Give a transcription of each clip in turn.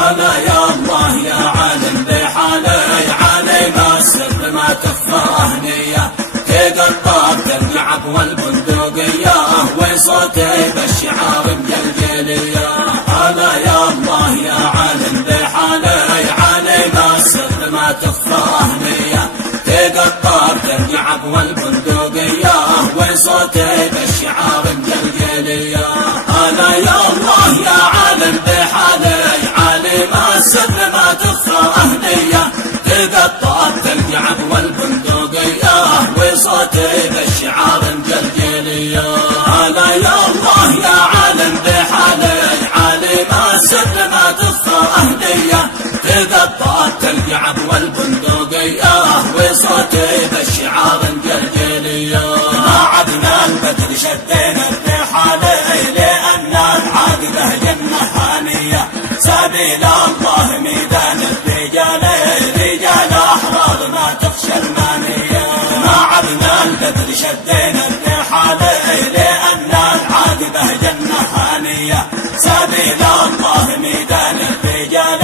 هلا يا الله يا عالم بحالي علي ما السر ما تخفى هنيه تقطع تلعب والبندقيه وصوتي بالشعار الجلجليه. هلا يا الله يا عالم بحالي علي ما السر ما تخفى هنيه تقطع تلعب والبندقيه وصوتي بالشعار الجلجليه. هلا يا الله يا عالم بحالي علي ما السر ما تخفى هنيه تقطع تلعب والبندقيه وصوتي بالشعار الجلجليه. هلا يا الله يا عالم بحالي علي ما السر ما تخفى هنيه تقطع تلعب والبندقيه وصوتي بالشعار الجلجليه. ما عدنا البدر شدينا بحالي لأن العاقبة جنة هانية سبيل الله ميدان الرجال رجال أحرار ما تخشى المانية. ما عدنا البدر شدينا بحالي لأن العاقبة جنة هانية سبيل الله ميدان الرجال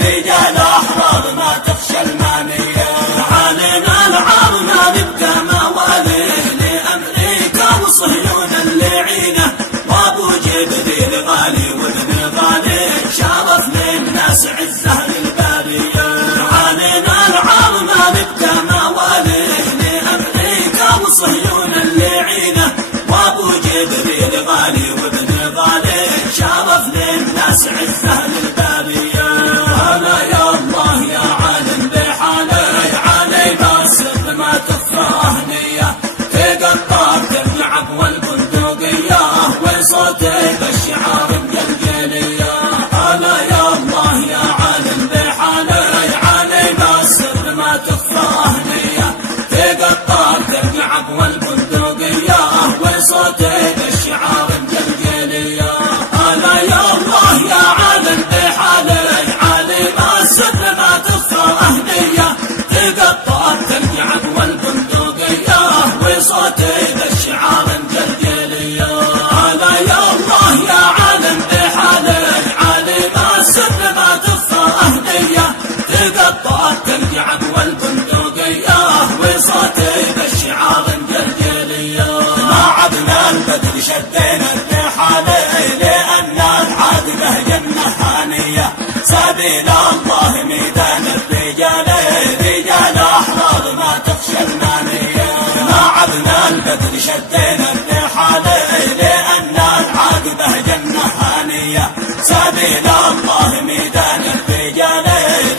رجال أحرار ما تخشى المانية. علينا العارنا نبقى مواليه لأمريكا وصهيون اللعينة وابو جبريل غالي وابن غالي شرف للناس عزه للبارية. علينا العارنا نبقى مواليه لأمريكا وصهيون اللعينة وابو جبريل غالي وابن غالي شرف للناس عزه للبارية. هلا يا الله يا عالم بحالي علي ما السر ما تخفى هنيه تقطع تلعب والبندقيه وصوتي بالشعار الجلجليه. هلا يا الله يا عالم بحالي علي ما السر ما تخفى هنيه تقطع تلعب والبندقيه وصوتي بالشعار الجلجليه. هلا يا الله يا عالم بحالي علي ما السر ما تخفى هنيه تقطع تلعب والبندقيه وصوتي بالشعار الجلجليه. هلا يا الله يا عالم بحالي علي ما السر ما تخفى هنيه تقطع تلعب والبندقيه وصوتي بالشعار الجلجليه. ما عدنا البدر شدينا بحالي لأن العاقبة جنة هانية سبيل الله ميدان الرجال رجال أحرار ما تخشى المانية. ما عدنا البدر شدينا بحالي لأن العاقبة جنة هانية سبيل الله ميدان الرجال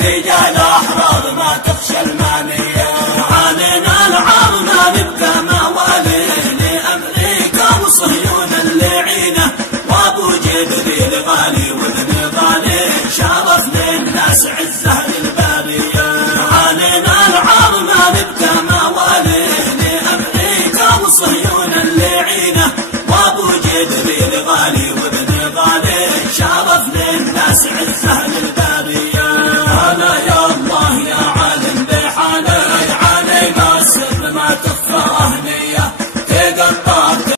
رجال أحرار ما تخشى المانية. علينا العارنا نبقى مواليه لأمريكا وصهيون اللعينة وابو جبريل غالي وابن غالي شرف للناس عزه للبارية. علينا العارنا نبقى مواليه لأمريكا وصهيون اللعينة وابو جبريل غالي وابن غالي شرف للناس عزه